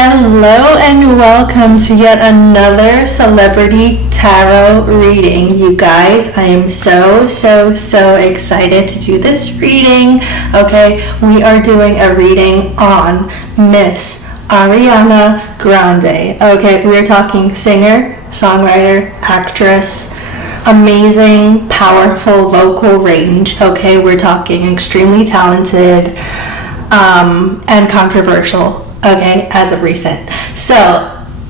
Hello and welcome to yet another celebrity tarot reading. You guys, I am so excited to do this reading. Okay, we are doing a reading on Miss Ariana Grande. Okay, we are talking singer, songwriter, actress, amazing, powerful vocal range. Okay, we're talking extremely talented and controversial. Okay, as of recent. So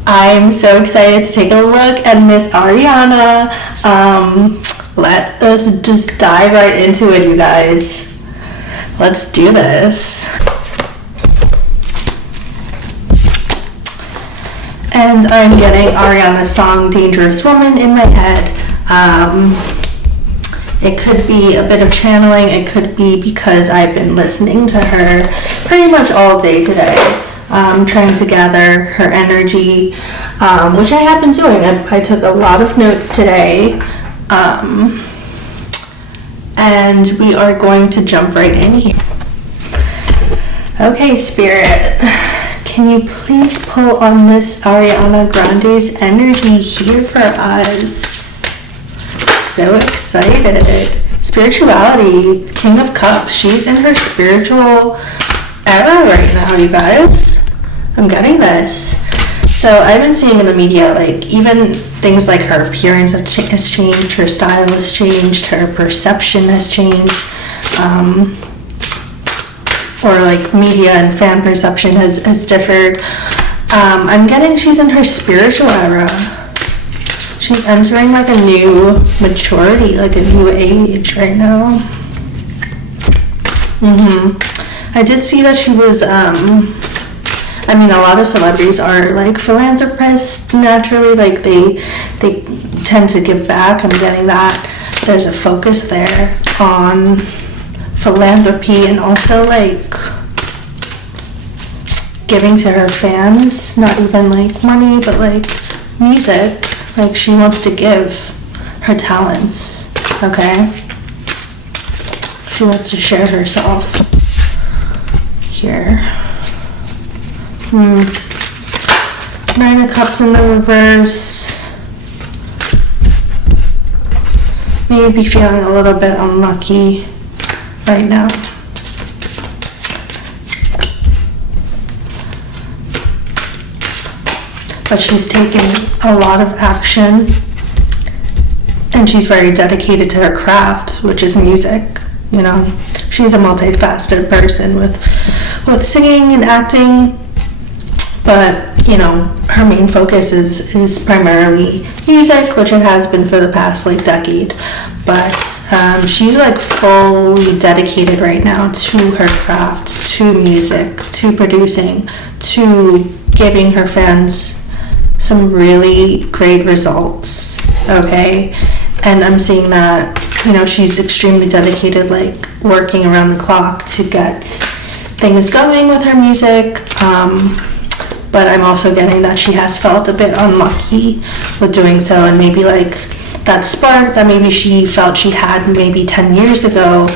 I'm so excited to take a look at Miss Ariana. Let us just dive right into it, you guys. Let's do this. And I'm getting Ariana's song Dangerous Woman in my head. It could be a bit of channeling. It could be because I've been listening to her pretty much all day today. Trying to gather her energy, which I have been doing. I took a lot of notes today, and we are going to jump right in here. Okay, Spirit, can you please pull on Miss Ariana Grande's energy here for us? So excited. Spirituality, King of Cups. She's in her spiritual era right now, you guys. I'm getting this. So I've been seeing in the media, like, even things like her appearance has changed, her style has changed, her perception has changed, or like media and fan perception has differed. I'm getting she's in her spiritual era. She's entering like a new maturity, like a new age right now. I did see that she was, a lot of celebrities are like philanthropists naturally, like they tend to give back. I'm getting that there's a focus there on philanthropy and also like giving to her fans, not even like money, but like music. Like she wants to give her talents, okay? She wants to share herself here. 9 of Cups in the reverse. Maybe feeling a little bit unlucky right now. But she's taking a lot of action and she's very dedicated to her craft, which is music. You know, she's a multifaceted person with singing and acting. But, you know, her main focus is primarily music, which it has been for the past, like, decade. But she's, like, fully dedicated right now to her craft, to music, to producing, to giving her fans some really great results, okay? And I'm seeing that, you know, she's extremely dedicated, like, working around the clock to get things going with her music. But I'm also getting that she has felt a bit unlucky with doing so, and maybe like that spark that maybe she felt she had maybe 10 years ago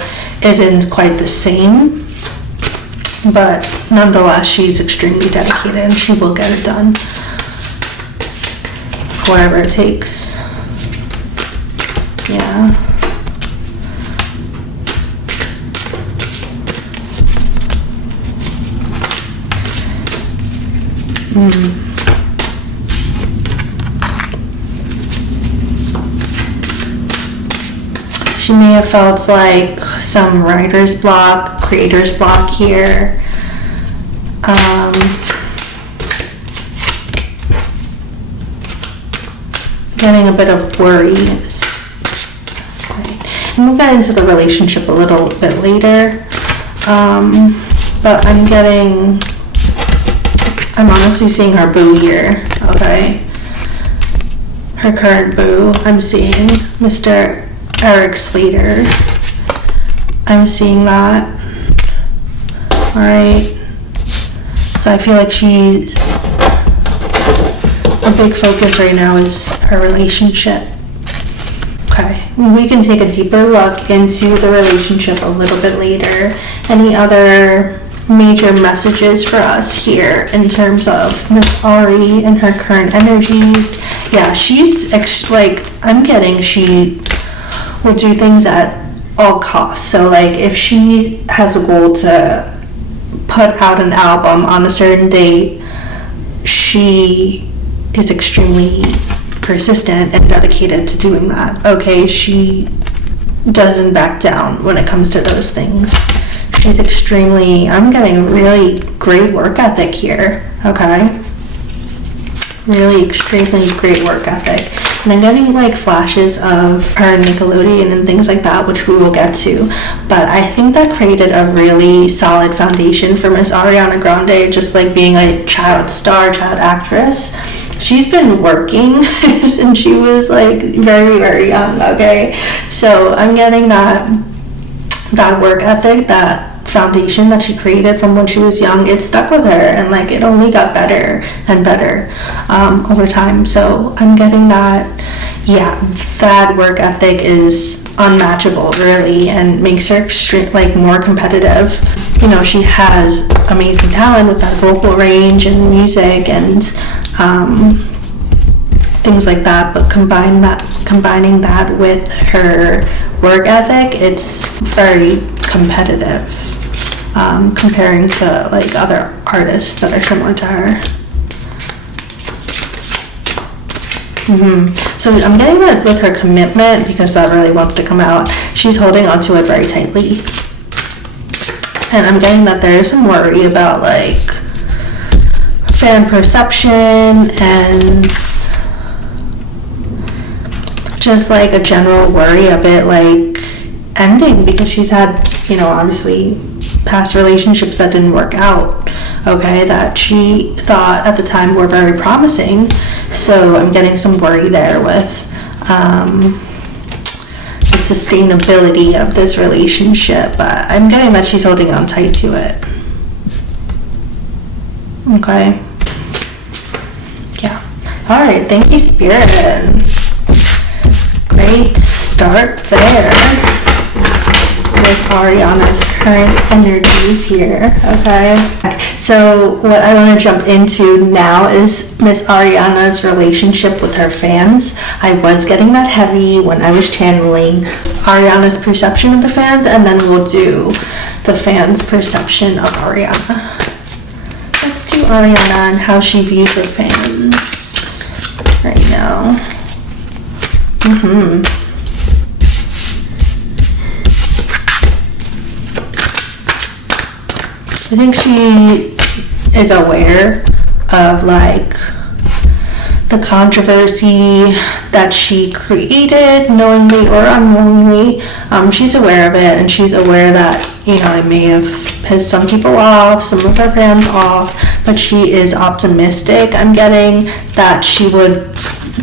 isn't quite the same. But nonetheless, she's extremely dedicated and she will get it done, whatever it takes. Yeah. She may have felt like some writer's block, creator's block here. Getting a bit of worry. Right. And we'll get into the relationship a little bit later. But I'm honestly seeing her boo here, okay? Her current boo. I'm seeing Mr. Ethan Slater. I'm seeing that. Alright. So I feel like a big focus right now is her relationship. Okay. We can take a deeper look into the relationship a little bit later. Any other major messages for us here in terms of Miss Ari and her current energies. Yeah, she's I'm getting she will do things at all costs. So like if she has a goal to put out an album on a certain date, she is extremely persistent and dedicated to doing that. Okay, she doesn't back down when it comes to those things. She's I'm getting a really great work ethic here. Okay, really extremely great work ethic. And I'm getting like flashes of her Nickelodeon and things like that, which we will get to. But I think that created a really solid foundation for Miss Ariana Grande, just like being a child star, child actress. She's been working since she was like very, very young, okay? So I'm getting that work ethic, that foundation that she created from when she was young. It stuck with her, and like it only got better and better over time. So I'm getting that work ethic is unmatchable, really, and makes her more competitive. You know, she has amazing talent with that vocal range and music and things like that, but combining that with her work ethic, it's very competitive, comparing to like other artists that are similar to her. So I'm getting that with her commitment, because that really wants to come out. She's holding on to it very tightly. And I'm getting that there is some worry about like fan perception and just like a general worry of it like ending, because she's had, you know, obviously past relationships that didn't work out, okay, that she thought at the time were very promising. So I'm getting some worry there with the sustainability of this relationship, but I'm getting that she's holding on tight to it. Okay. Yeah. All right. Thank you, Spirit. Great start there with Ariana's current energies here. Okay. So what I want to jump into now is Miss Ariana's relationship with her fans. I was getting that heavy when I was channeling Ariana's perception of the fans, and then we'll do the fans' perception of Ariana. Let's do Ariana and how she views her fans right now. I think she is aware of like the controversy that she created, knowingly or unknowingly. She's aware of it, and she's aware that, you know, it may have pissed some people off, some of her fans off, but she is optimistic. I'm getting that she would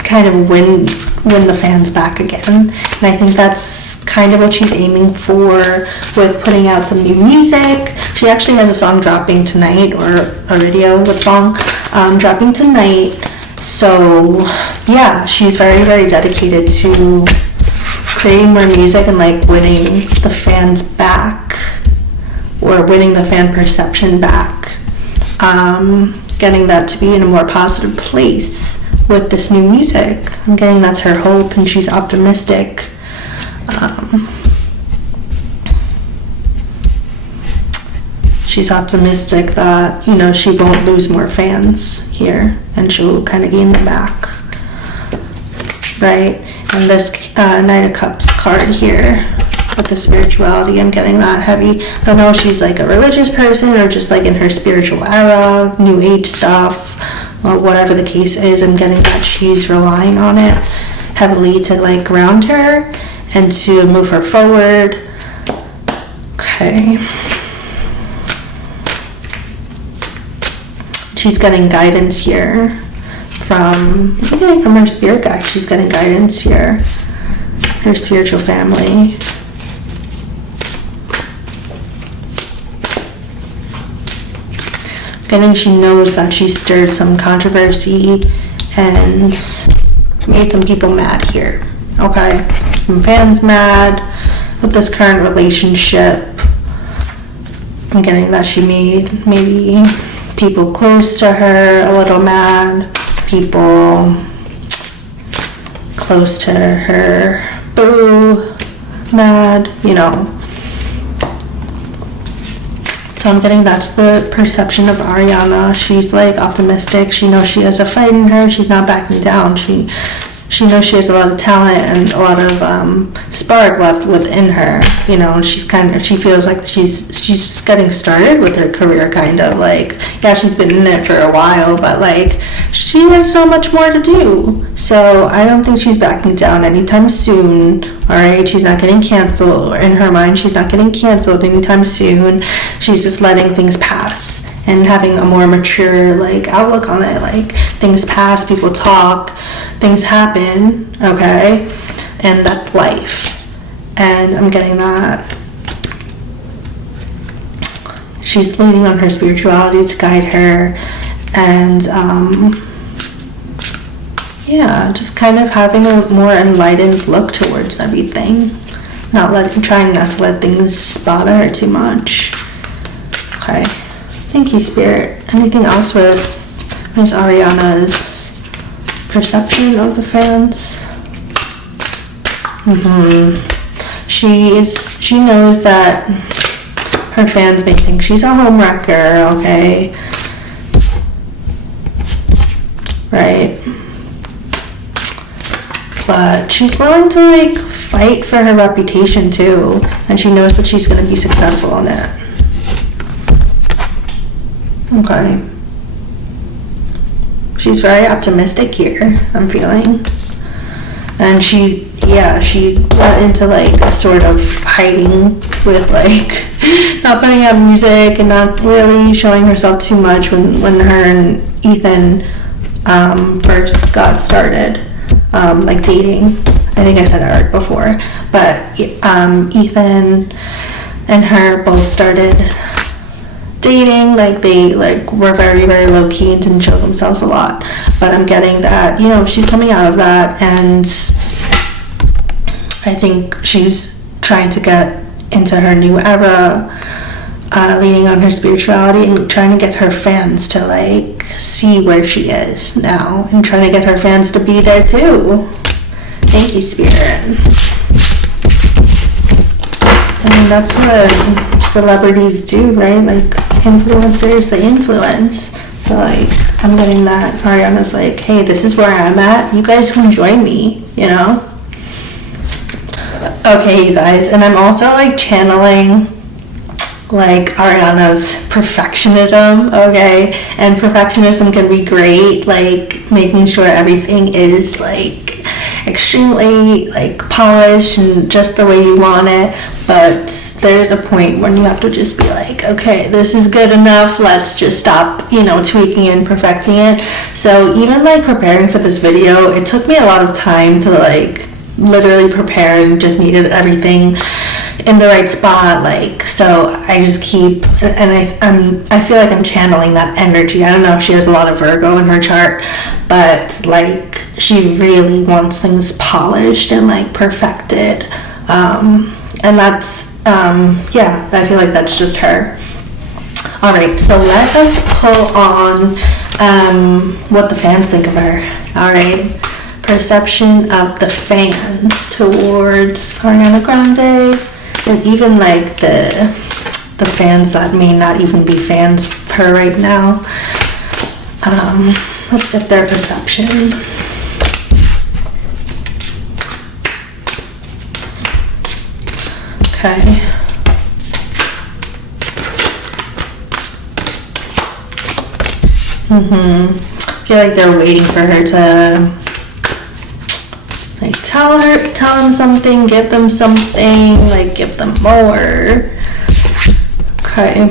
kind of win the fans back again, and I think that's kind of what she's aiming for with putting out some new music. She actually has a song dropping tonight, or a video with song dropping tonight. So yeah, she's very, very dedicated to creating more music and like winning the fans back, or winning the fan perception back, getting that to be in a more positive place with this new music. I'm getting that's her hope, and she's optimistic. She's optimistic that, you know, she won't lose more fans here, and she'll kind of gain them back, right? And this Knight of Cups card here with the spirituality, I'm getting that heavy. I don't know if she's like a religious person or just like in her spiritual era, new age stuff, or whatever the case is. I'm getting that she's relying on it heavily to like ground her and to move her forward. Okay. She's getting guidance here from her spirit guide. She's getting guidance here, her spiritual family. Getting she knows that she stirred some controversy and made some people mad here. Okay, some fans mad with this current relationship. I'm getting that she made maybe people close to her a little mad, people close to her boo mad, you know. So I'm getting that's the perception of Ariana. She's like optimistic. She knows she has a fight in her. She's not backing down. She knows she has a lot of talent and a lot of spark left within her. You know, she feels like she's just getting started with her career, kind of like, yeah, she's been in it for a while, but like she has so much more to do. So I don't think she's backing down anytime soon. All right, she's not getting canceled. In her mind, she's not getting canceled anytime soon. She's just letting things pass and having a more mature like outlook on it. Like, things pass, people talk, things happen, okay, and that's life. And I'm getting that she's leaning on her spirituality to guide her, and yeah, just kind of having a more enlightened look towards everything, trying not to let things bother her too much. Okay, thank you, Spirit. Anything else with Miss Ariana's perception of the fans? She knows that her fans may think she's a homewrecker, okay? Right? But she's willing to like fight for her reputation too, and she knows that she's going to be successful in it. Okay. She's very optimistic here, I'm feeling. And she went into like a sort of hiding with like not putting out music and not really showing herself too much when her and Ethan first got started, like dating. I think I said it before, but Ethan and her both started dating. Like, they like were very, very low key and didn't show themselves a lot. But I'm getting that, you know, she's coming out of that, and I think she's trying to get into her new era, leaning on her spirituality and trying to get her fans to like see where she is now, and trying to get her fans to be there too. Thank you, Spirit. I mean, that's what celebrities do, right? Like, influencers, they influence. So like, I'm getting that Ariana's like, hey, this is where I'm at, you guys can join me, you know? Okay, you guys, and I'm also like channeling like Ariana's perfectionism, okay? And perfectionism can be great, like making sure everything is like extremely like polished and just the way you want it. But there's a point when you have to just be like, okay, this is good enough, let's just stop, you know, tweaking and perfecting it. So even like preparing for this video, it took me a lot of time to like literally prepare, and just needed everything in the right spot. Like, so I just keep, and I feel like I'm channeling that energy. I don't know if she has a lot of Virgo in her chart, but like she really wants things polished and like perfected. And that's, yeah, I feel like that's just her. All right, so let us pull on what the fans think of her. All right, perception of the fans towards Ariana Grande, and even like the fans that may not even be fans of her right now. Let's get their perception. Okay. I feel like they're waiting for her to like tell them something, give them something, like give them more. Okay.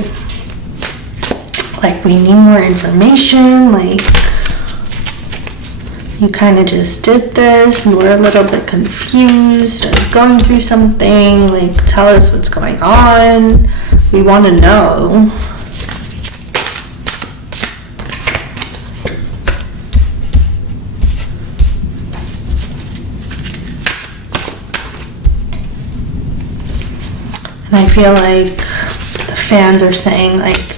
Like, we need more information, like you kind of just did this and we're a little bit confused or going through something, like tell us what's going on. We want to know. And I feel like the fans are saying, like,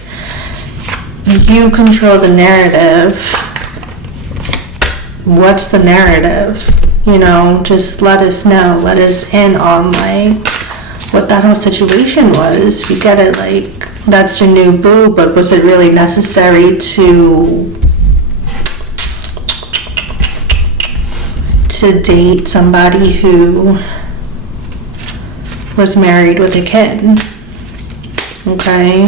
you control the narrative. What's the narrative? You know, just let us know. Let us in on, like, what that whole situation was. We get it, like, that's your new boo, but was it really necessary to date somebody who was married with a kid? Okay?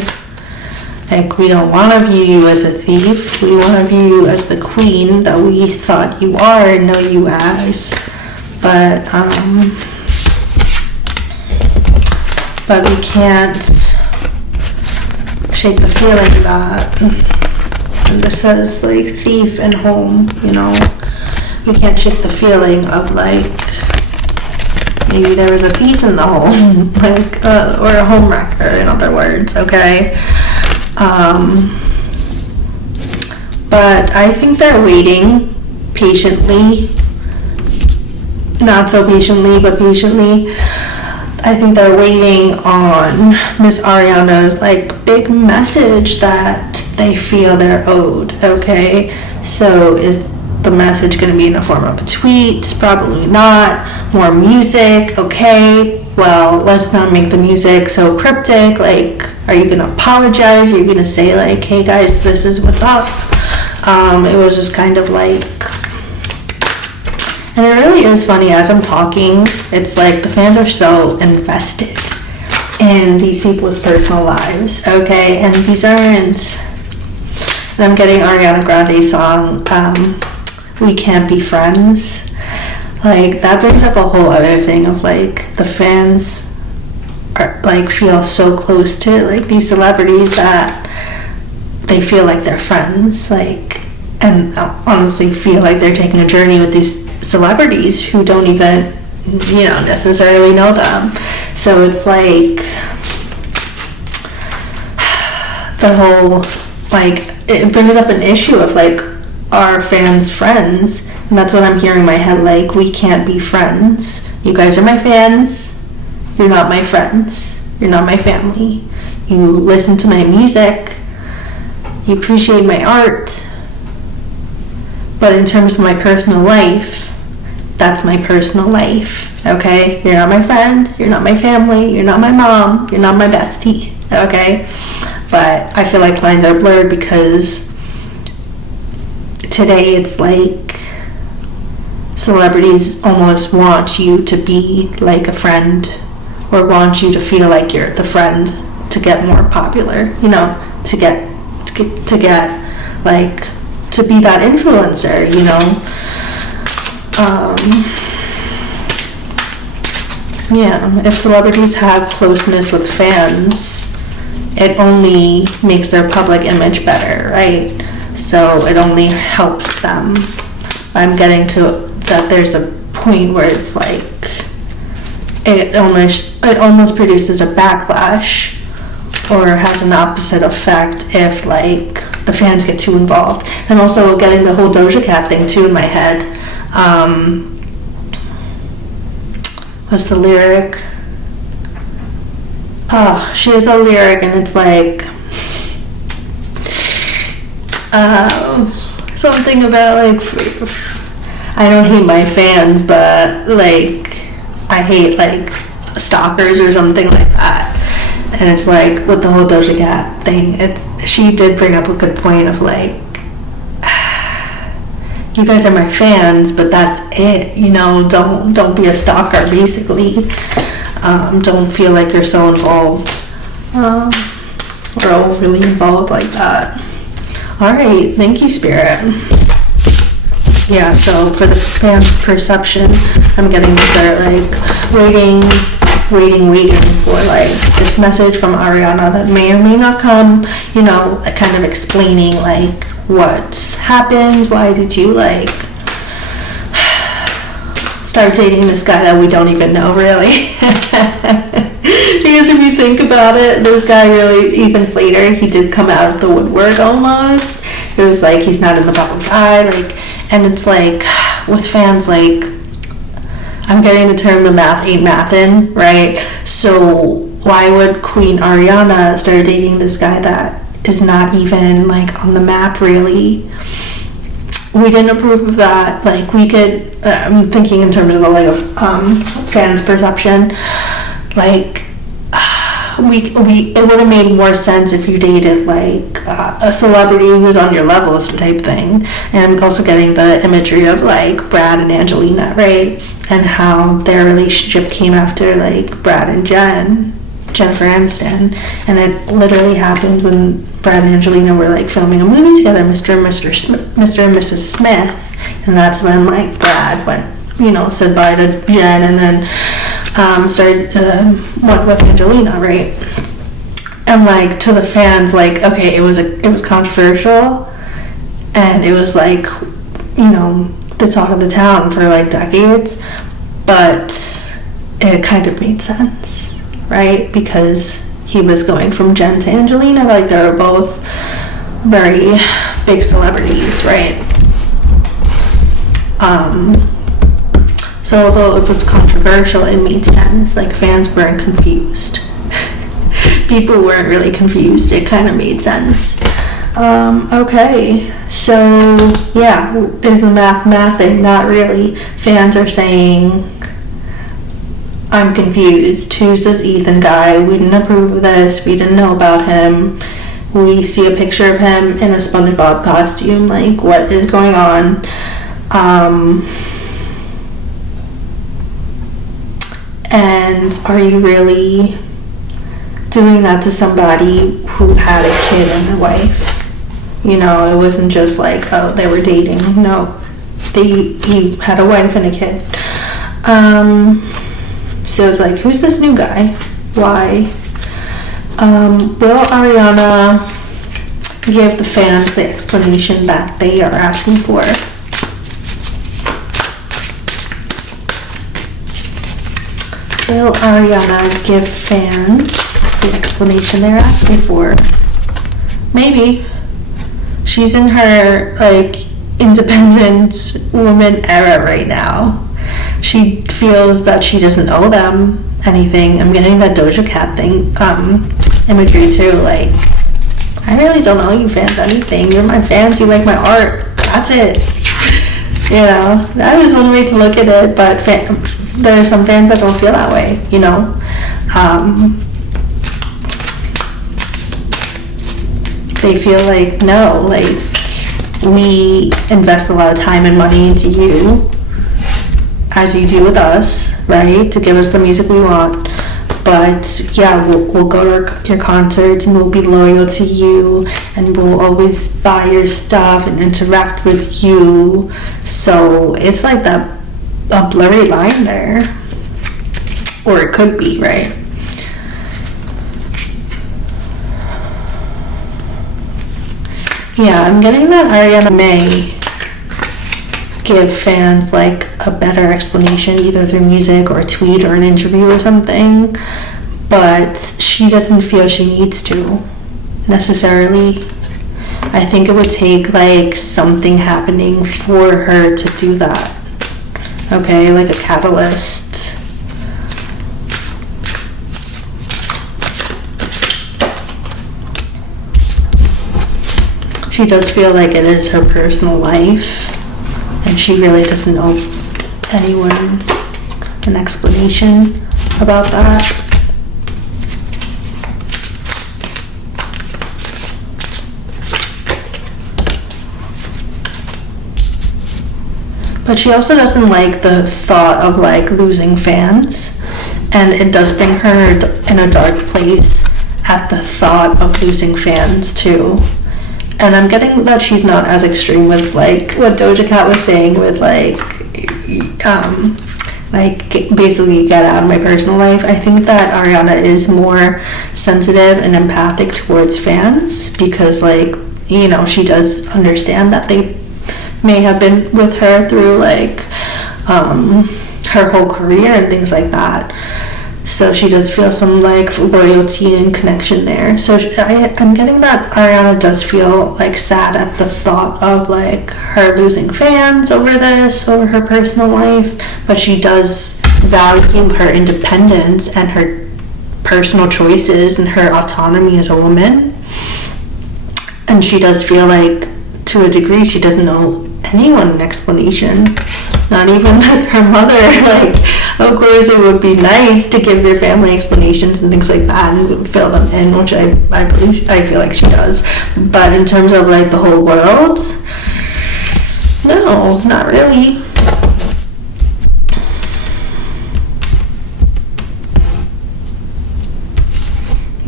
Like, we don't want to view you as a thief. We want to view you as the queen that we thought you are and know you as. But we can't shake the feeling that, and this says, like, thief and home, you know. We can't shake the feeling of, like, maybe there was a thief in the home, like, or a home wrecker, in other words, okay? But I think they're waiting patiently, not so patiently, but patiently. I think they're waiting on Miss Ariana's, like, big message that they feel they're owed, okay? So is the message going to be in the form of a tweet? Probably not. More music? Okay, well, let's not make the music so cryptic. Like, are you going to apologize? Are you going to say, like, hey guys, this is what's up? It was just kind of like, and it really is funny as I'm talking, it's like the fans are so invested in these people's personal lives, okay? And these aren't, and I'm getting Ariana Grande's song, We Can't Be Friends. Like, that brings up a whole other thing of, like, the fans are, like, feel so close to, like, these celebrities that they feel like they're friends, like, and honestly feel like they're taking a journey with these celebrities who don't even, you know, necessarily know them. So it's like the whole, like, it brings up an issue of, like, are fans friends? And that's what I'm hearing in my head, like, we can't be friends. You guys are my fans. You're not my friends. You're not my family. You listen to my music. You appreciate my art. But in terms of my personal life, that's my personal life, okay? You're not my friend. You're not my family. You're not my mom. You're not my bestie, okay? But I feel like lines are blurred because today it's like celebrities almost want you to be like a friend, or want you to feel like you're the friend to get more popular, you know, to get like, to be that influencer, you know. Yeah, if celebrities have closeness with fans, it only makes their public image better, right? So it only helps them. I'm getting to that there's a point where it's like it almost produces a backlash, or has an opposite effect if, like, the fans get too involved. And also getting the whole Doja Cat thing too in my head. What's the lyric? Oh, she has a lyric and it's like something about, like, I don't hate my fans, but, like, I hate, like, stalkers or something like that. And it's like, with the whole Doja Cat thing, she did bring up a good point of, like, you guys are my fans, but that's it, you know. Don't be a stalker, basically. Don't feel like you're so involved, or overly involved like that. Alright, thank you, Spirit. Yeah, so for the fans' perception, I'm getting that they're, like, waiting for, like, this message from Ariana that may or may not come, you know, kind of explaining, like, what's happened. Why did you, like, start dating this guy that we don't even know, really? Because if you think about it, this guy really, Ethan Slater, he did come out of the woodwork almost. It was like he's not in the public eye, like, and it's like with fans, like, I'm getting the term the math ain't mathin', right? So why would Queen Ariana start dating this guy that is not even like on the map really? We didn't approve of that. Like, we could, I'm thinking in terms of the like fans' perception. Like, it would have made more sense if you dated like a celebrity who's on your level type thing. And I'm also getting the imagery of like Brad and Angelina, right? And how their relationship came after like Brad and Jennifer Aniston, and it literally happened when Brad and Angelina were like filming a movie together, Mr. and Mrs. Smith, and that's when like Brad went, said bye to Jen, and then went with Angelina, right? And like to the fans, like, okay, it was controversial, and it was like, the talk of the town for like decades, but it kind of made sense. Right? Because he was going from Jen to Angelina, like they were both very big celebrities, right? So although it was controversial, it made sense. Like, fans weren't confused. People weren't really confused. It kind of made sense. Okay, so yeah, is the mathing? Not really. Fans are saying, I'm confused. Who's this Ethan guy? We didn't approve of this. We didn't know about him. We see a picture of him in a SpongeBob costume. Like, what is going on? And are you really doing that to somebody who had a kid and a wife? It wasn't just like, oh, they were dating. No, he had a wife and a kid. So it's like, who's this new guy? Why? Will Ariana give the fans the explanation that they are asking for? Will Ariana give fans the explanation they're asking for? Maybe. She's in her, like, independent woman era right now. She feels that she doesn't owe them anything. I'm getting that Doja Cat thing, imagery too. Like, I really don't owe you fans anything. You're my fans. You like my art. That's it. That is one way to look at it. But there are some fans that don't feel that way. They feel like, no, like, we invest a lot of time and money into you, as you do with us, right, to give us the music we want. But yeah, we'll go to your concerts and we'll be loyal to you, and we'll always buy your stuff and interact with you. So it's like a blurry line there, or it could be, right? Yeah, I'm getting that Ariana may give fans like a better explanation, either through music or a tweet or an interview or something, but she doesn't feel she needs to necessarily. I think it would take like something happening for her to do that. Okay, like a catalyst. She does feel like it is her personal life, and she really doesn't owe anyone an explanation about that. But she also doesn't like the thought of like losing fans, and it does bring her in a dark place at the thought of losing fans too. And I'm getting that she's not as extreme with like what Doja Cat was saying with like basically get out of my personal life. I think that Ariana is more sensitive and empathic towards fans because like, she does understand that they may have been with her through like her whole career and things like that. So she does feel some like loyalty and connection there. So I'm getting that Ariana does feel like sad at the thought of like her losing fans over her personal life, but she does value her independence and her personal choices and her autonomy as a woman. And she does feel like, to a degree, she doesn't owe anyone an explanation. Not even her mother. Like, of course, it would be nice to give your family explanations and things like that and fill them in, which I feel like she does. But in terms of like the whole world, no, not really.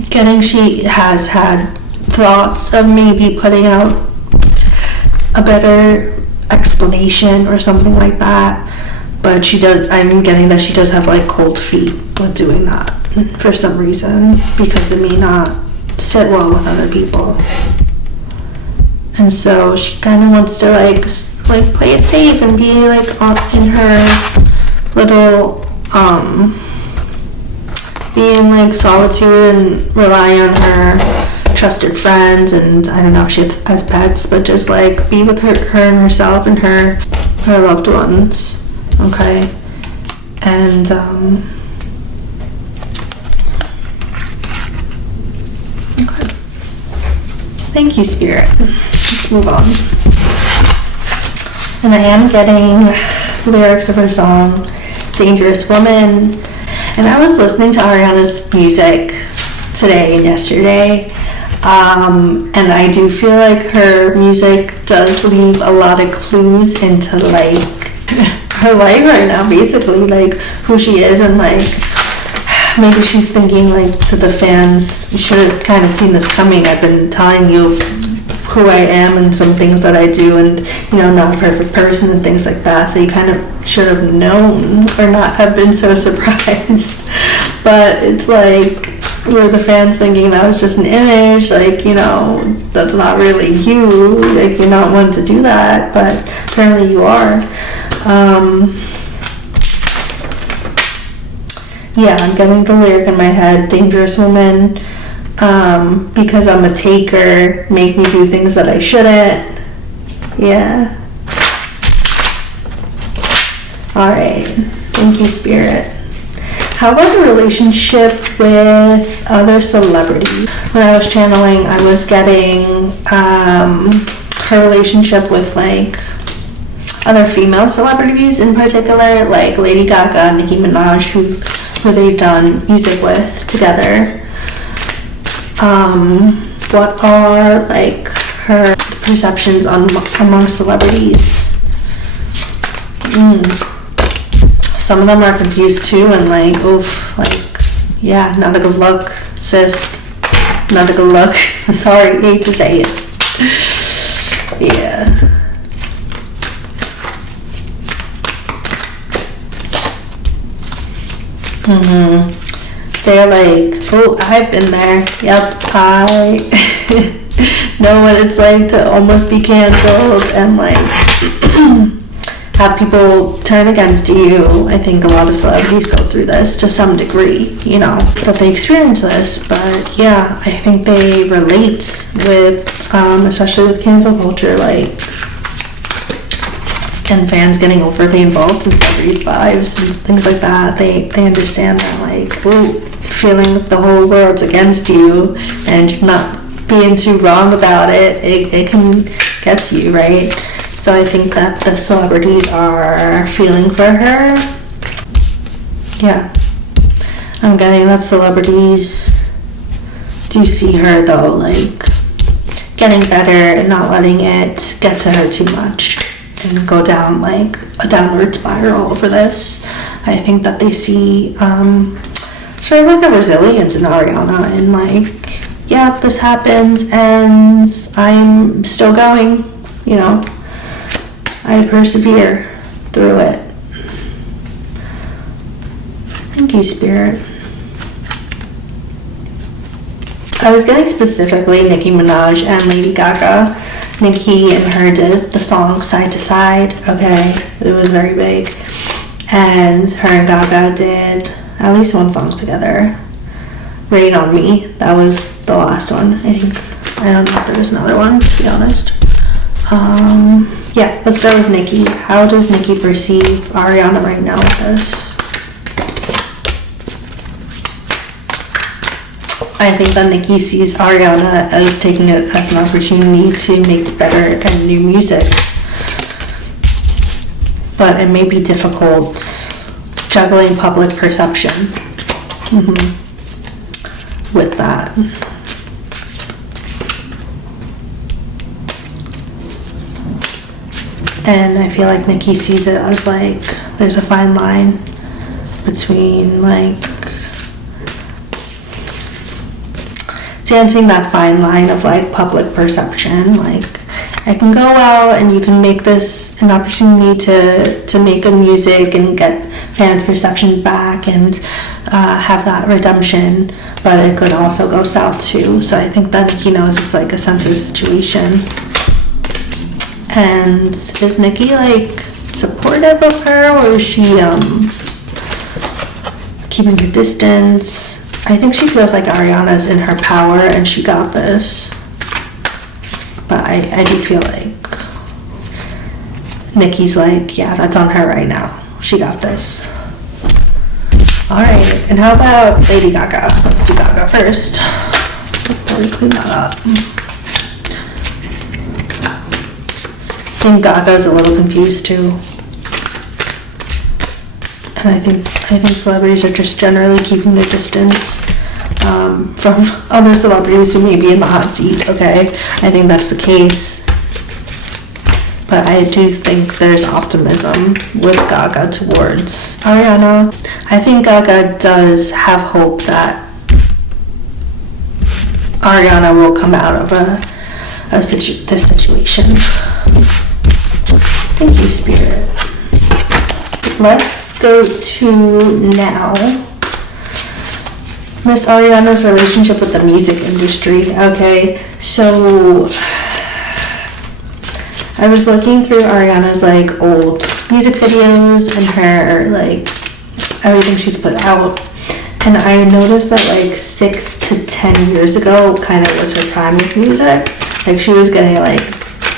Getting she has had thoughts of maybe putting out a better explanation or something like that, but I'm getting that she does have like cold feet with doing that for some reason, because it may not sit well with other people, and so she kind of wants to like play it safe and be like in her little being like solitude and rely on her trusted friends, and I don't know if she has pets, but just like be with her and herself and her loved ones. Okay. And okay. Thank you, Spirit. Let's move on. And I am getting lyrics of her song Dangerous Woman, and I was listening to Ariana's music today and yesterday, and I do feel like her music does leave a lot of clues into like her life right now, basically, like who she is, and like maybe she's thinking like to the fans, you should have kind of seen this coming. I've been telling you who I am and some things that I do, and you know, not a perfect person and things like that, so you kind of should have known or not have been so surprised. But it's like, were the fans thinking that was just an image, like, you know, that's not really you, like you're not one to do that, but apparently you are. Yeah, I'm getting the lyric in my head, Dangerous Woman, because I'm a taker, make me do things that I shouldn't. Yeah. Alright, thank you, Spirit. How about a relationship with other celebrities? When I was channeling, I was getting her relationship with like other female celebrities in particular, like Lady Gaga, Nicki Minaj, who they've done music with together. What are like her perceptions among celebrities? Some of them are confused too, and like, oof, like, yeah, not a good look, sis. Not a good look. Sorry, hate to say it. Yeah. They're like, oh, I've been there. Yep, I know what it's like to almost be canceled and like have people turn against you. I think a lot of celebrities go through this to some degree, you know, that they experience this. But yeah, I think they relate with, especially with cancel culture, like, and fans getting overly involved in celebrities' lives and things like that. They understand that, like, ooh, feeling the whole world's against you and you're not being too wrong about it, it can get to you, right? So I think that the celebrities are feeling for her. Yeah. I'm getting that celebrities do see her though, like, getting better and not letting it get to her too much and go down like a downward spiral over this. I think that they see sort of like a resilience in Ariana, and like, yeah, this happens and I'm still going, you know. I persevere through it. Thank you, Spirit. I was getting specifically Nicki Minaj and Lady Gaga. Nicki and her did the song Side to Side. Okay, it was very big. And her and Gaga did at least one song together. Rain on Me. That was the last one, I think. I don't know if there was another one, to be honest. Yeah, let's start with Nicki. How does Nicki perceive Ariana right now with this? I think that Nicki sees Ariana as taking it as an opportunity to make better and new music. But it may be difficult juggling public perception with that. And I feel like Nicki sees it as like there's a fine line between like dancing that fine line of like public perception. Like I can go out and you can make this an opportunity to make a music and get fans' perception back and have that redemption, but it could also go south too. So I think that Nicki knows it's like a sensitive situation. And is Nicki like supportive of her, or is she keeping her distance? I think she feels like Ariana's in her power and she got this. But I do feel like Nicki's like, yeah, that's on her right now. She got this. Alright, and how about Lady Gaga? Let's do Gaga first. Before we clean that up. I think Gaga's a little confused too. And I think celebrities are just generally keeping their distance from other celebrities who may be in the hot seat, okay? I think that's the case. But I do think there's optimism with Gaga towards Ariana. I think Gaga does have hope that Ariana will come out of this situation. Thank you, Spirit. Let's go to now. Miss Ariana's relationship with the music industry. Okay, so I was looking through Ariana's like old music videos and her like everything she's put out, and I noticed that like 6 to 10 years ago kind of was her prime with music. Like she was getting like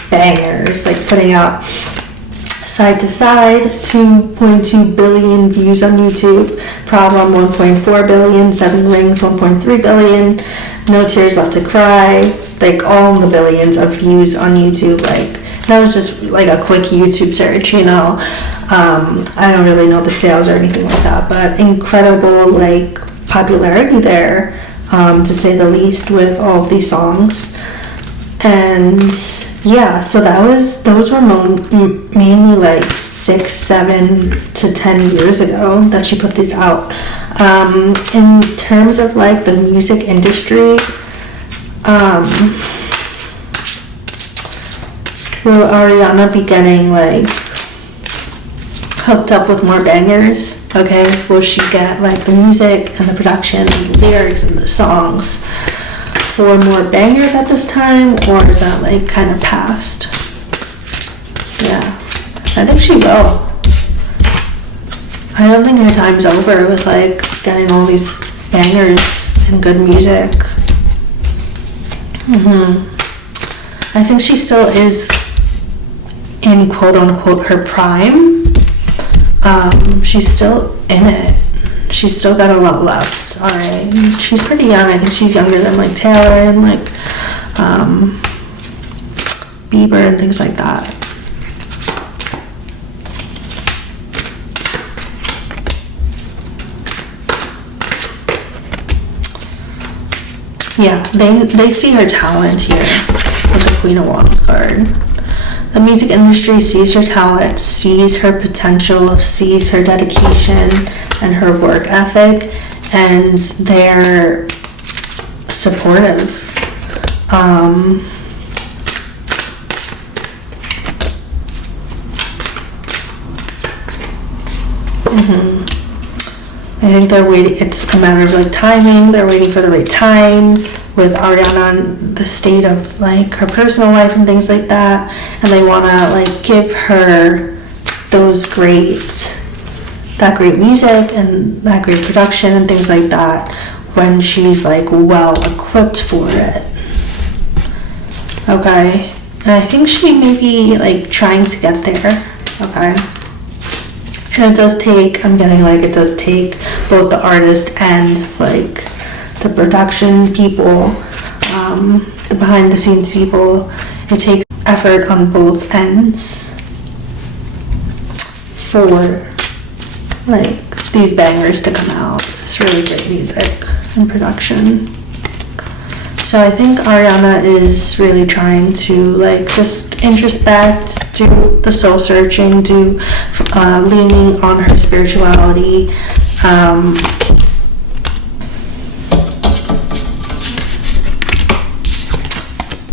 bangers, like putting out Side to Side, 2.2 billion views on YouTube, Problem 1.4 billion, Seven Rings 1.3 billion, No Tears Left to Cry, like all in the billions of views on YouTube. Like that was just like a quick YouTube search, you know. I don't really know the sales or anything like that, but incredible like popularity there, to say the least, with all of these songs. And yeah, so those were mainly like 6, 7 to 10 years ago that she put these out. In terms of like the music industry, will Ariana be getting like hooked up with more bangers? Okay, will she get like the music and the production and the lyrics and the songs for more bangers at this time, or is that like kind of past? Yeah, I think she will. I don't think her time's over with like getting all these bangers and good music. I think she still is in quote unquote her prime. She's still in it. She's still got a lot left. Alright, she's pretty young. I think she's younger than like Taylor and like Bieber and things like that. Yeah, they see her talent here with the Queen of Wands card. The music industry sees her talent, sees her potential, sees her dedication and her work ethic, and they're supportive. I think they're waiting. It's a matter of like timing. They're waiting for the right time with Ariana and the state of like her personal life and things like that, and they want to like give her that great music and that great production and things like that when she's like well equipped for it. Okay, and I think she may be like trying to get there. Okay, and it does take, I'm getting like it does take both the artist and like the production people, the behind the scenes people. It takes effort on both ends for like these bangers to come out. It's really great music and production. So I think Ariana is really trying to like just introspect, do the soul searching, do leaning on her spirituality,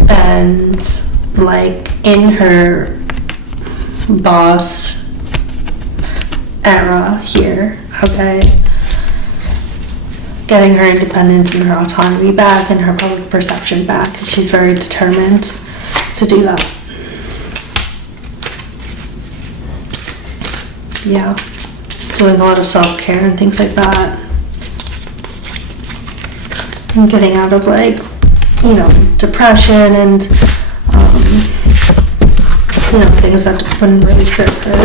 and like in her boss era here, okay, getting her independence and her autonomy back and her public perception back. And she's very determined to do that. Yeah, doing a lot of self-care and things like that, and getting out of like, you know, depression and you know, things that wouldn't really serve her.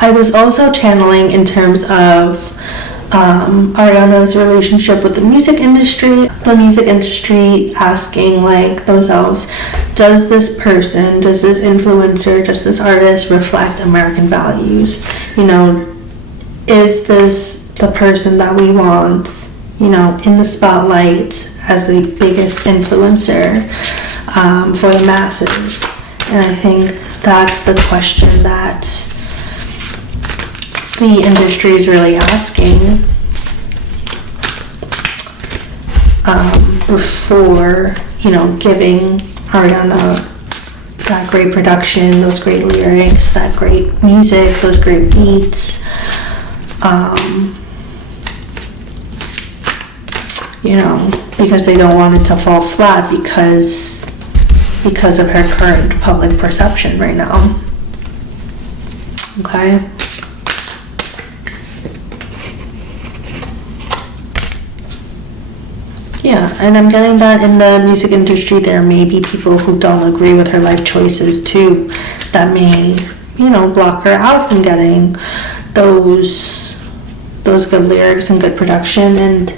I was also channeling in terms of Ariana's relationship with the music industry. The music industry asking like themselves, does this person, does this influencer, does this artist reflect American values? You know, is this the person that we want, you know, in the spotlight as the biggest influencer for the masses? And I think that's the question that the industry is really asking before, you know, giving Ariana that great production, those great lyrics, that great music, those great beats. You know, because they don't want it to fall flat because of her current public perception right now. Okay. Yeah, and I'm getting that in the music industry there may be people who don't agree with her life choices too, that may, you know, block her out from getting those good lyrics and good production and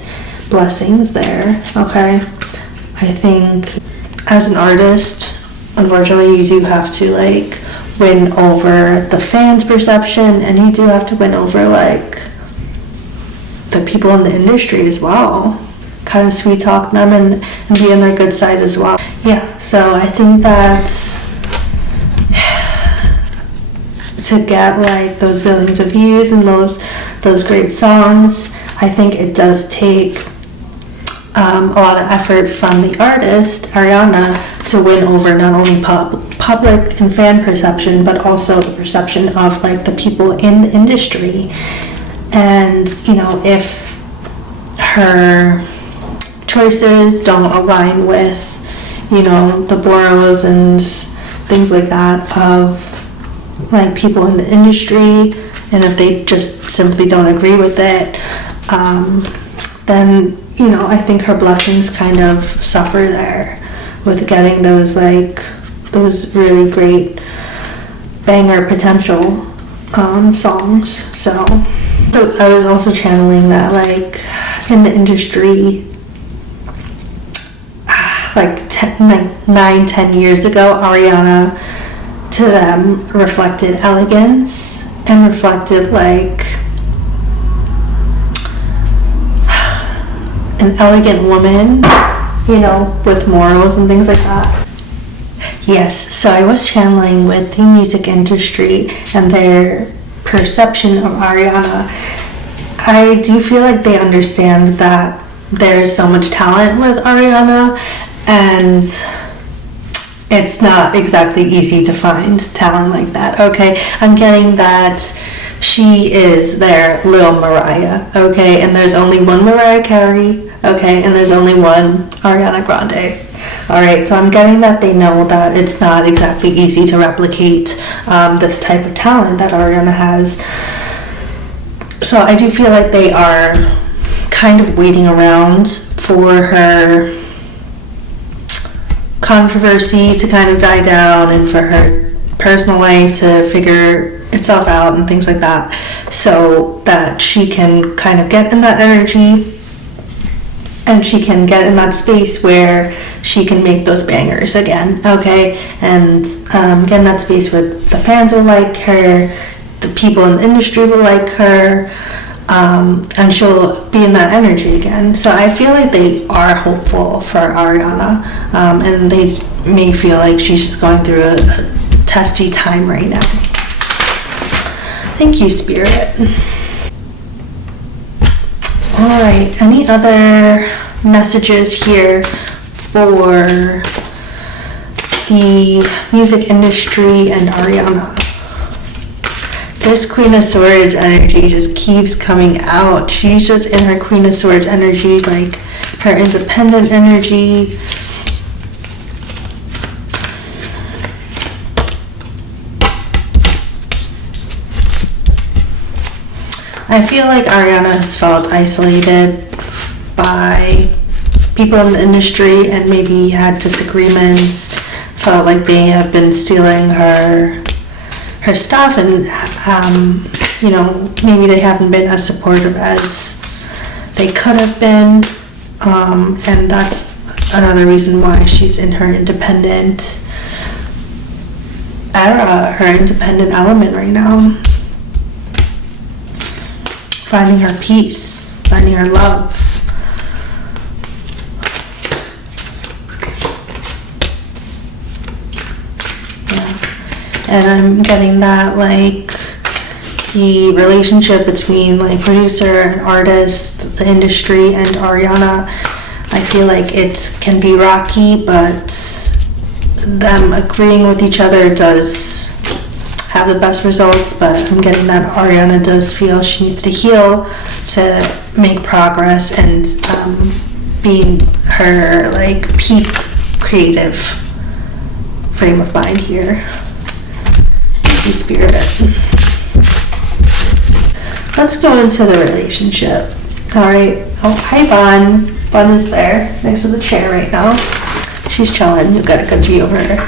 blessings there. Okay, I think as an artist, unfortunately, you do have to like win over the fans' perception, and you do have to win over like the people in the industry as well. Kind of sweet talk them and be on their good side as well. Yeah, so I think that to get like those billions of views and those great songs, I think it does take a lot of effort from the artist, Ariana, to win over not only public and fan perception, but also the perception of like the people in the industry. And, you know, if her choices don't align with, you know, the boroughs and things like that of like people in the industry, and if they just simply don't agree with it, then, you know, I think her blessings kind of suffer there with getting those really great banger potential songs. So I was also channeling that like in the industry, like 9-10 years ago, Ariana to them reflected elegance and reflected like an elegant woman, you know, with morals and things like that. Yes, so I was channeling with the music industry and their perception of Ariana. I do feel like they understand that there's so much talent with Ariana, and it's not exactly easy to find talent like that. Okay, I'm getting that she is their little Mariah, okay, and there's only one Mariah Carey, okay, and there's only one Ariana Grande. Alright, so I'm getting that they know that it's not exactly easy to replicate this type of talent that Ariana has. So I do feel like they are kind of waiting around for her controversy to kind of die down and for her personal life to figure itself out and things like that, so that she can kind of get in that energy and she can get in that space where she can make those bangers again, okay? And get in that space where the fans will like her, the people in the industry will like her, and she'll be in that energy again. So I feel like they are hopeful for Ariana, and they may feel like she's just going through a testy time right now. Thank you, Spirit. Alright, any other messages here for the music industry and Ariana? This Queen of Swords energy just keeps coming out. She's just in her Queen of Swords energy, like her independent energy. I feel like Ariana has felt isolated by people in the industry and maybe had disagreements, felt like they have been stealing her stuff, and maybe they haven't been as supportive as they could have been, and that's another reason why she's in her independent era, her independent element right now. Finding her peace, finding her love. Yeah. And I'm getting that, like, the relationship between, like, producer and artist, the industry, and Ariana, I feel like it can be rocky, but them agreeing with each other does have the best results. But I'm getting that Ariana does feel she needs to heal to make progress and be in her, like, peak creative frame of mind here. Thank you, Spirit. Let's go into the relationship. Alright. Oh, hi, Bon. Bon is there next to the chair right now. She's chilling. You've got a good view of her.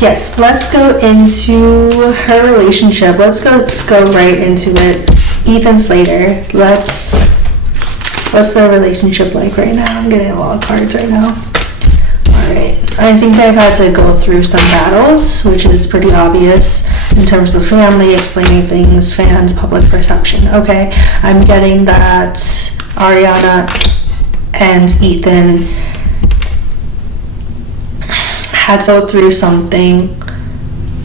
Yes, let's go into her relationship. Let's go right into it. Ethan Slater. What's their relationship like right now? I'm getting a lot of cards right now. Alright. I think I've had to go through some battles, which is pretty obvious in terms of family, explaining things, fans, public perception. Okay. I'm getting that Ariana and Ethan had to go through something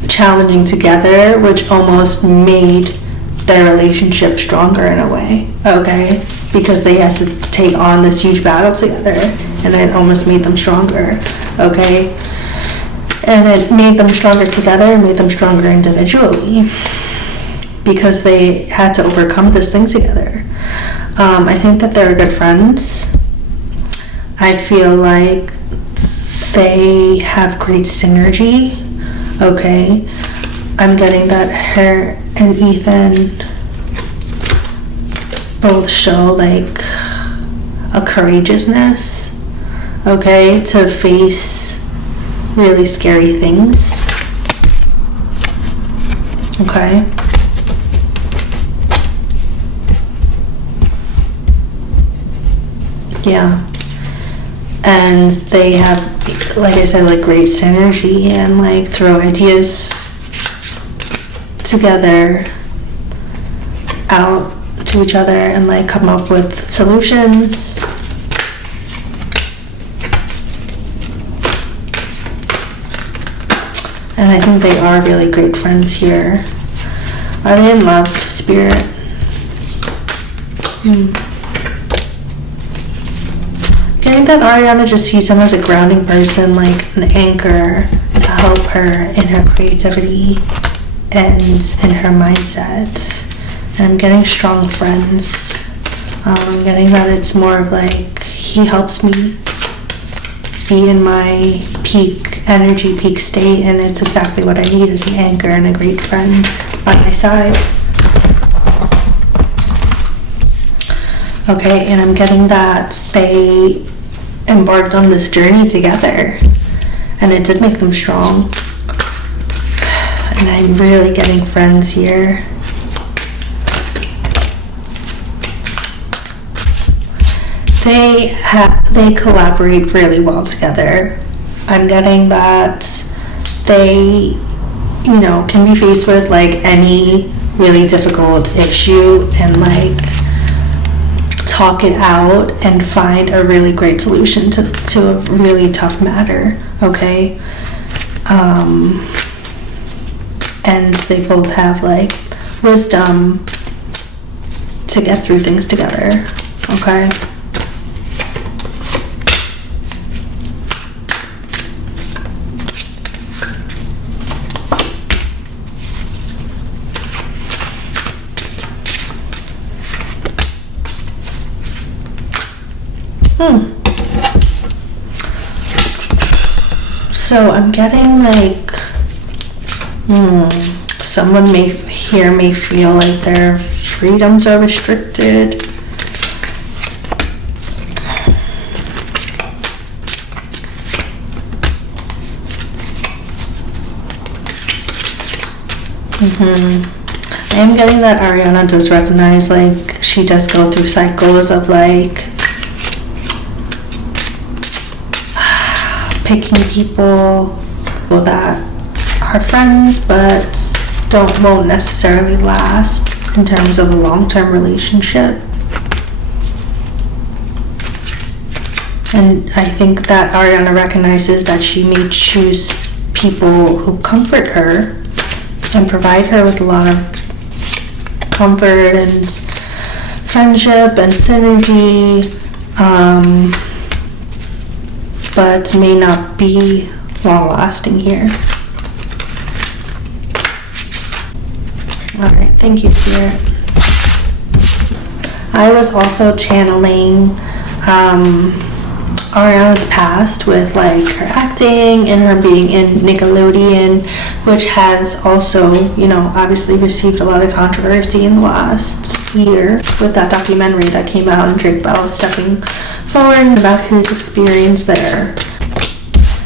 challenging together, which almost made their relationship stronger in a way, okay? Because they had to take on this huge battle together, and it almost made them stronger, okay? And it made them stronger together and made them stronger individually, because they had to overcome this thing together. I think that they're good friends. I feel like they have great synergy, okay? I'm getting that her and Ethan both show, like, a courageousness, okay, to face really scary things, okay? Yeah. And they have, like I said, like, great synergy and, like, throw ideas together out to each other and, like, come up with solutions. And I think they are really great friends here. Are they in love, Spirit? Getting that Ariana just sees him as a grounding person, like an anchor to help her in her creativity and in her mindset. And I'm getting strong friends. I'm getting that it's more of like, he helps me be in my peak energy, peak state, and it's exactly what I need, is an anchor and a great friend by my side. Okay, and I'm getting that they embarked on this journey together, and it did make them strong. And I'm really getting friends here. they collaborate really well together. I'm getting that they, can be faced with like any really difficult issue and like talk it out and find a really great solution to a really tough matter, okay? And they both have like wisdom to get through things together, okay? So I'm getting like, someone may feel like their freedoms are restricted. I am getting that Ariana does recognize, like, she does go through cycles of like picking people that are friends but won't necessarily last in terms of a long-term relationship. And I think that Ariana recognizes that she may choose people who comfort her and provide her with a lot of comfort and friendship and synergy, but may not be long-lasting here. Alright, thank you, Spirit. I was also channeling Ariana's past with like her acting and her being in Nickelodeon, which has also, obviously received a lot of controversy in the last year with that documentary that came out and Drake Bell stepping forward about his experience there.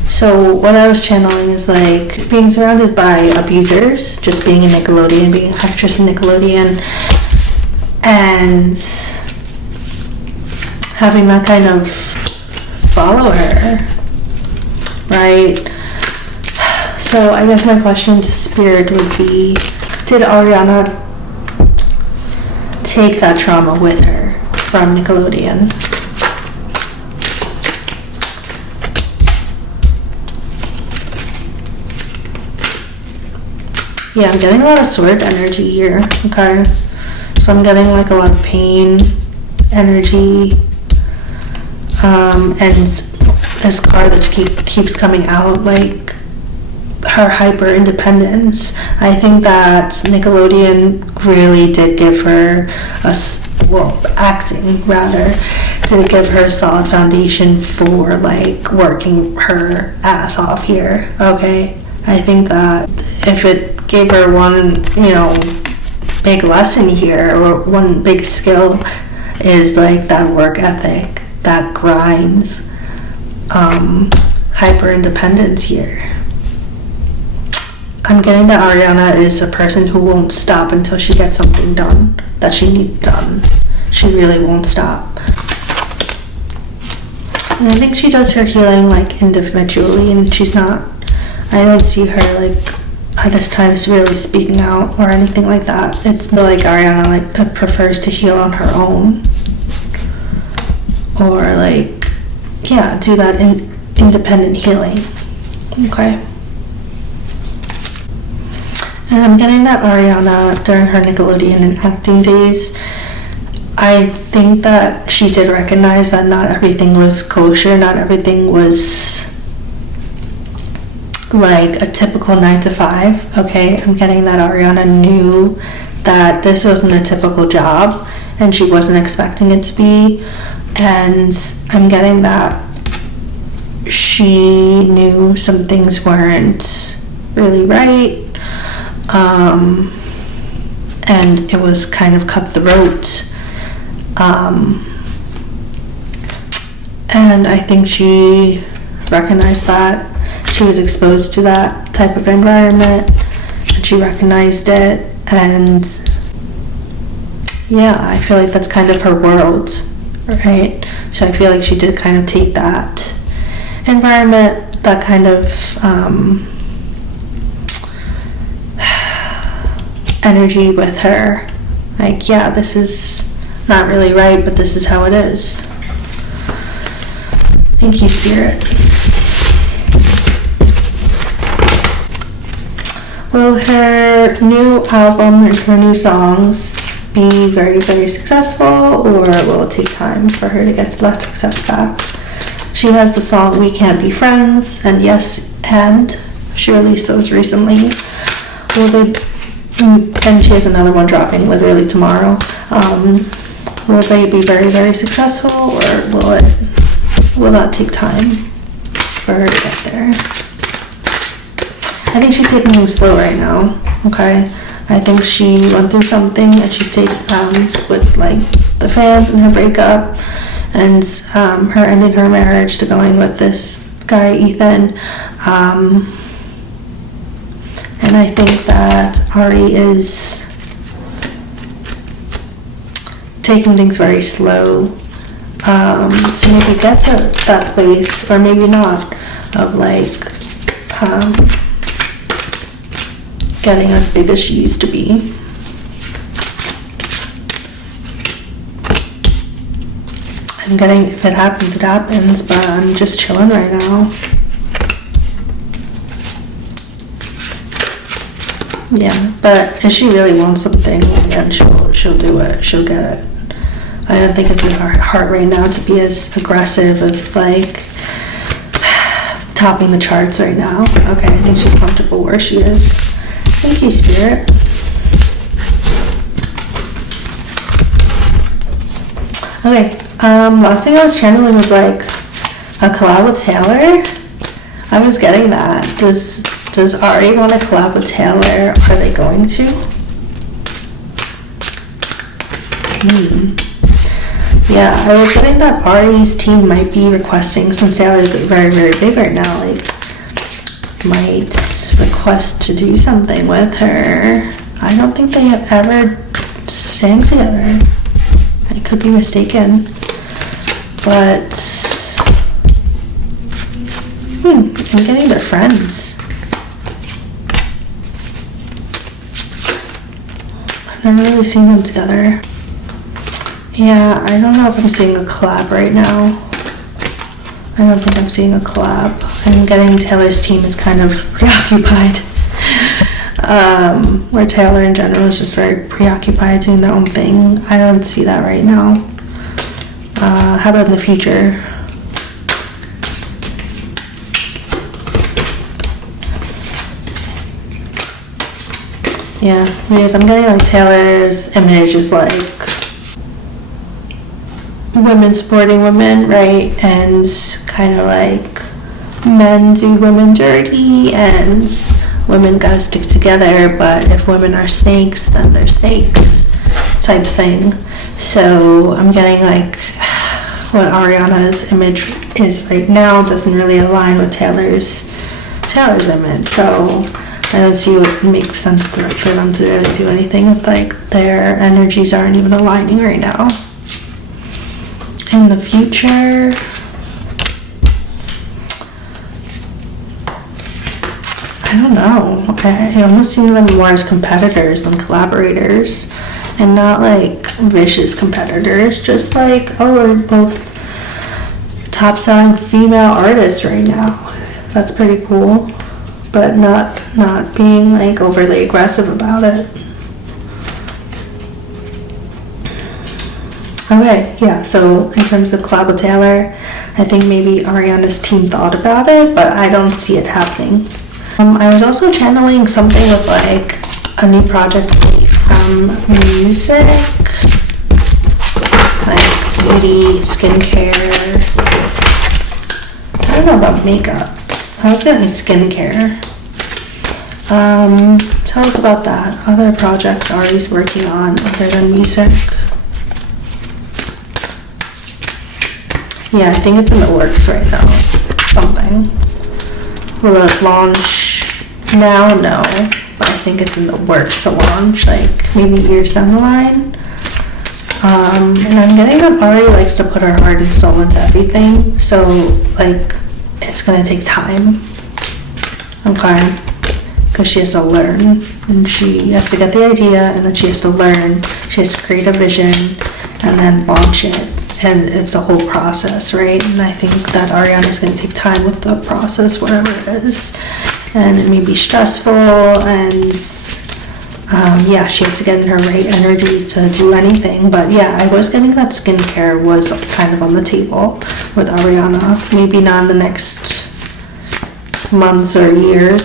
So what I was channeling is like being surrounded by abusers, just being in Nickelodeon, being an actress in Nickelodeon, and having that kind of follow her, right? So I guess my question to Spirit would be, did Ariana take that trauma with her from Nickelodeon? Yeah, I'm getting a lot of swords energy here, okay? So I'm getting like a lot of pain energy, and this card that keeps coming out, like her hyper independence. I think that Nickelodeon really did give her acting rather, did give her a solid foundation for like working her ass off here, okay? I think that if it gave her one, big lesson here, or one big skill, is like that work ethic, that grind, hyper independence here. I'm getting that Ariana is a person who won't stop until she gets something done that she needs done. She really won't stop. And I think she does her healing like individually, and I don't see her like at this time is really speaking out or anything like that. It's more like Ariana like prefers to heal on her own, or like do that independent healing, okay? And I'm getting that Ariana during her Nickelodeon and acting days, I think that she did recognize that not everything was kosher, not everything was like a typical 9 to 5, okay? I'm getting that Ariana knew that this wasn't a typical job and she wasn't expecting it to be, and I'm getting that she knew some things weren't really right, and it was kind of cutthroat, and I think she recognized that. She was exposed to that type of environment, and she recognized it, and I feel like that's kind of her world, right? So I feel like she did kind of take that environment, that kind of energy with her. Like, yeah, this is not really right, but this is how it is. Thank you, Spirit. Will her new album and her new songs be very, very successful, or will it take time for her to get to that success back? She has the song We Can't Be Friends and Yes and she released those recently. And she has another one dropping literally tomorrow. Will they be very, very successful, or will that take time for her to get there? I think she's taking things slow right now, okay? I think she went through something and she's taking, with like the fans and her breakup and her ending her marriage to going with this guy, Ethan. And I think that Ari is taking things very slow. So maybe get to that place, or maybe not, of like getting as big as she used to be. I'm getting, if it happens, it happens, but I'm just chilling right now. Yeah, but if she really wants something, then she'll do it. She'll get it. I don't think it's in her heart right now to be as aggressive of like topping the charts right now. Okay, I think she's comfortable where she is. Thank you, Spirit. Okay, last thing I was channeling was like a collab with Taylor. I was getting that. Does Ari want to collab with Taylor? Are they going to? Yeah, I was getting that Ari's team might be requesting, since Taylor is very, very big right now, like, might request to do something with her. I don't think they have ever sang together. I could be mistaken. But, I'm getting their friends. I've never really seen them together. Yeah, I don't know if I'm seeing a collab right now. I don't think I'm seeing a collab. I'm getting Taylor's team is kind of preoccupied. Where Taylor in general is just very preoccupied doing their own thing. I don't see that right now. How about in the future? Yeah, because I'm getting like Taylor's image is like women supporting women, right? And kind of like men do women dirty and women gotta stick together, but if women are snakes, then they're snakes type thing. So I'm getting like what Ariana's image is right now doesn't really align with Taylor's image. So I don't see what makes sense for them to really do anything if like their energies aren't even aligning right now. In the future, I don't know. I almost see them more as competitors than collaborators, and not like vicious competitors, just like, oh, we're both top-selling female artists right now. That's pretty cool, but not being like overly aggressive about it. Okay, yeah, so in terms of collab with Taylor, I think maybe Ariana's team thought about it, but I don't see it happening. I was also channeling something with like a new project from music, like beauty, skincare. I don't know about makeup. I was getting skincare. Tell us about that. Other projects Ari's working on other than music. Yeah, I think it's in the works right now. Something. Will it launch now? No. But I think it's in the works to launch, like maybe years down the line. And I'm getting that Ari likes to put her heart and soul into everything, so like it's gonna take time. Okay, because she has to learn, and she has to get the idea, and then she has to learn, she has to create a vision, and then launch it, and it's a whole process, right? And I think that Ariana is going to take time with the process, whatever it is, and it may be stressful, and yeah, she has to get in her right energies to do anything. But yeah, I was getting that skincare was kind of on the table with Ariana. Maybe not in the next months or year,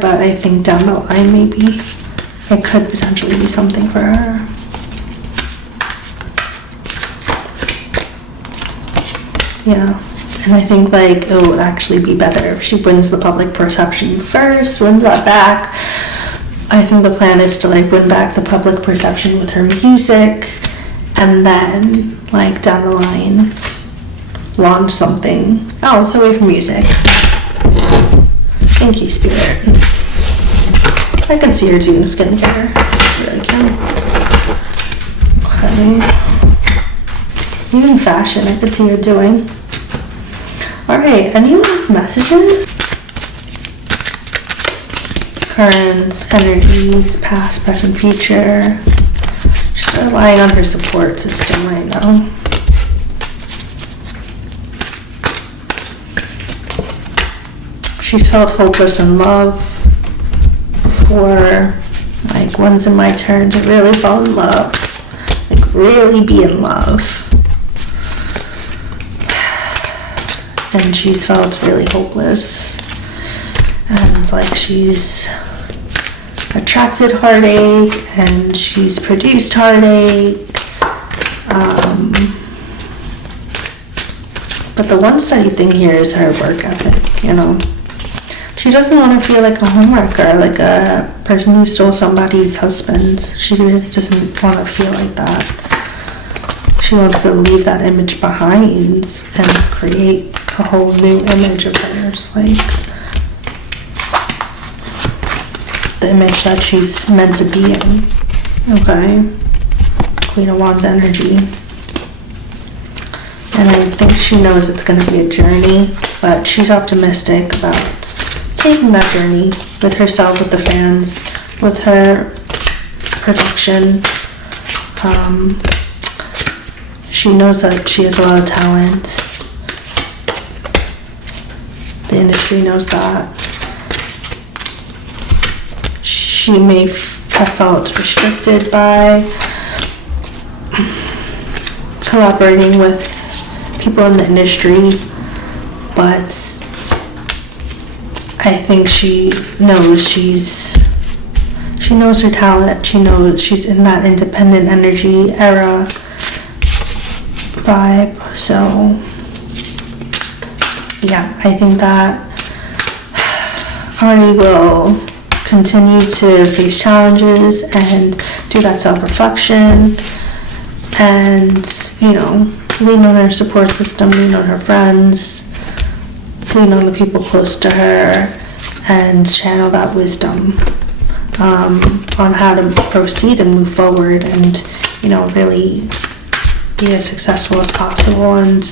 but I think down the line maybe it could potentially be something for her. Yeah, and I think like it would actually be better if she wins the public perception first, wins that back. I think the plan is to like win back the public perception with her music, and then like down the line launch something else away from music. Thank you, Spirit. I can see her doing skincare. I really can. Okay. Even fashion, I could see her doing. Alright, any last messages? Currents, energies, past, present, future. She's relying on her support system right now. She's felt hopeless in love before. Like, when's it my turn to really fall in love? Like, really be in love. And she's felt really hopeless. And like she's attracted heartache and she's produced heartache. But the one steady thing here is her work ethic, you know. She doesn't want to feel like a homewrecker, like a person who stole somebody's husband. She really doesn't want to feel like that. She wants to leave that image behind and create a whole new image of hers, like the image that she's meant to be in. Okay, Queen of Wands energy. And I think she knows it's going to be a journey, but she's optimistic about taking that journey with herself, with the fans, with her production. She knows that she has a lot of talent. The industry knows that. She may have felt restricted by collaborating with people in the industry, but I think she knows she knows her talent. She knows she's in that independent energy era vibe. So yeah, I think that Ari will continue to face challenges and do that self-reflection and, you know, lean on her support system, lean on her friends, lean on the people close to her, and channel that wisdom on how to proceed and move forward and, you know, really be as successful as possible and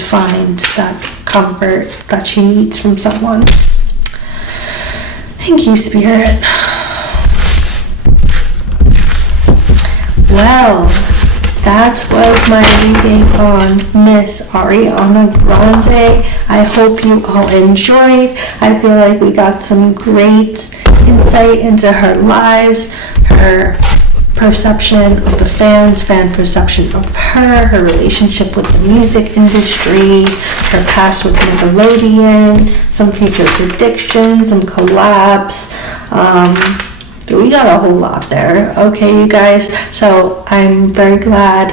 find that comfort that she needs from someone. Thank you, Spirit. Well, that was my reading on Miss Ariana Grande. I hope you all enjoyed. I feel like we got some great insight into her lives, her perception of the fans, fan perception of her relationship with the music industry, her past with Nickelodeon, some future predictions, some collabs. We got a whole lot there, okay, you guys? So I'm very glad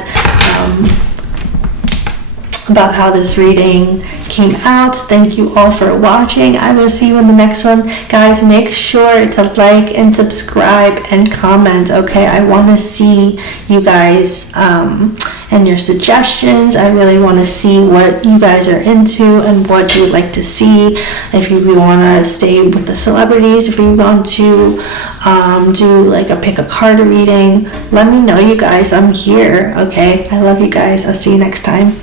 about how this reading came out. Thank you all for watching. I will see you in the next one. Guys, make sure to like and subscribe and comment, okay? I want to see you guys and and your suggestions. I really want to see what you guys are into and what you would like to see. If you want to stay with the celebrities, if you want to do like a pick a card reading, let me know, you guys. I'm here. Okay, I love you guys. I'll see you next time.